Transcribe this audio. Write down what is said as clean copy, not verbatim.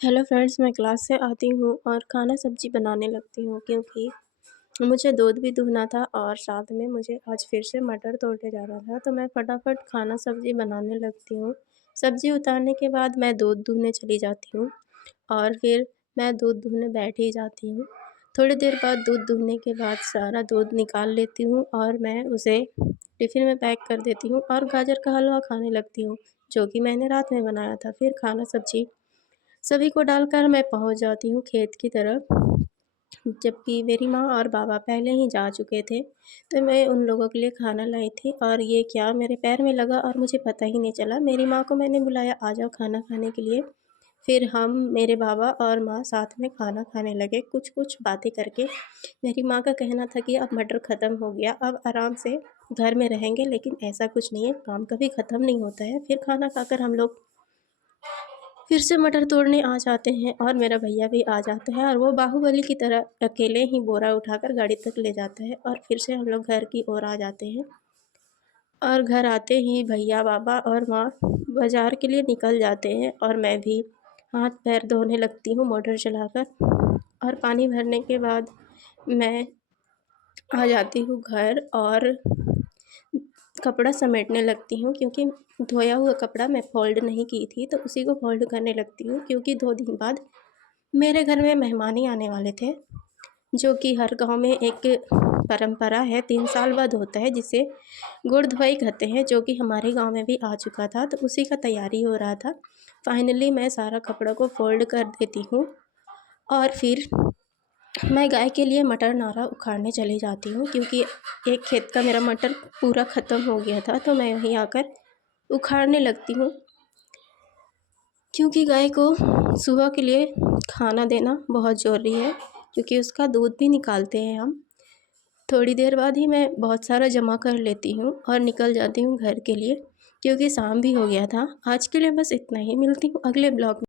Hello friends, मैं class से आती हूँ और खाना सब्ज़ी बनाने लगती हूँ क्योंकि मुझे दूध भी दूहना था और साथ में मुझे आज फिर से मटर तोड़ने जाना था, तो मैं फटाफट खाना सब्ज़ी बनाने लगती हूँ। सब्ज़ी उतारने के बाद मैं दूध दूहने चली जाती हूँ और फिर मैं दूध दूहने बैठ ही जाती हूँ। थोड़ी देर बाद दूध दूहने के बाद सारा दूध निकाल लेती हूँ और मैं उसे टिफ़िन में पैक कर देती हूँ और गाजर का हलवा खाने लगती हूँ, जो कि मैंने रात में बनाया था। फिर खाना सब्ज़ी सभी को डालकर मैं पहुँच जाती हूँ खेत की तरफ, जबकि मेरी माँ और बाबा पहले ही जा चुके थे। तो मैं उन लोगों के लिए खाना लाई थी और ये क्या मेरे पैर में लगा और मुझे पता ही नहीं चला। मेरी माँ को मैंने बुलाया, आ जाओ खाना खाने के लिए। फिर हम मेरे बाबा और माँ साथ में खाना खाने लगे, कुछ-कुछ बातें करके। मेरी माँ का कहना था कि अब मटर ख़त्म हो गया, अब आराम से घर में रहेंगे, लेकिन ऐसा कुछ नहीं है, काम कभी ख़त्म नहीं होता है। फिर खाना खाकर हम लोग फिर से मटर तोड़ने आ जाते हैं और मेरा भैया भी आ जाता है और वो बाहुबली की तरह अकेले ही बोरा उठाकर गाड़ी तक ले जाता है और फिर से हम लोग घर की ओर आ जाते हैं। और घर आते ही भैया, बाबा और माँ बाज़ार के लिए निकल जाते हैं और मैं भी हाथ-पैर धोने लगती हूँ मोटर चलाकर और पानी भरने के बाद मैं आ जाती हूँ घर और कपड़ा समेटने लगती हूँ क्योंकि धोया हुआ कपड़ा मैं फ़ोल्ड नहीं की थी, तो उसी को फ़ोल्ड करने लगती हूँ क्योंकि 2 दिन बाद मेरे घर में मेहमान ही आने वाले थे, जो कि हर गाँव में एक परंपरा है, 3 साल बाद होता है, जिसे गुड़-धुआई कहते हैं, जो कि हमारे गाँव में भी आ चुका था, तो उसी का तैयारी हो रहा था। फाइनली मैं सारा कपड़ों को फ़ोल्ड कर देती हूँ और फिर मैं गाय के लिए मटर नारा उखाड़ने चली जाती हूँ क्योंकि एक खेत का मेरा मटर पूरा ख़त्म हो गया था, तो मैं वहीं आकर उखाड़ने लगती हूँ क्योंकि गाय को सुबह के लिए खाना देना बहुत ज़रूरी है, क्योंकि उसका दूध भी निकालते हैं हम। थोड़ी देर बाद ही मैं बहुत सारा जमा कर लेती हूँ और निकल जाती हूँ घर के लिए क्योंकि शाम भी हो गया था। आज के लिए बस इतना ही, मिलती हूँ अगले ब्लॉग में।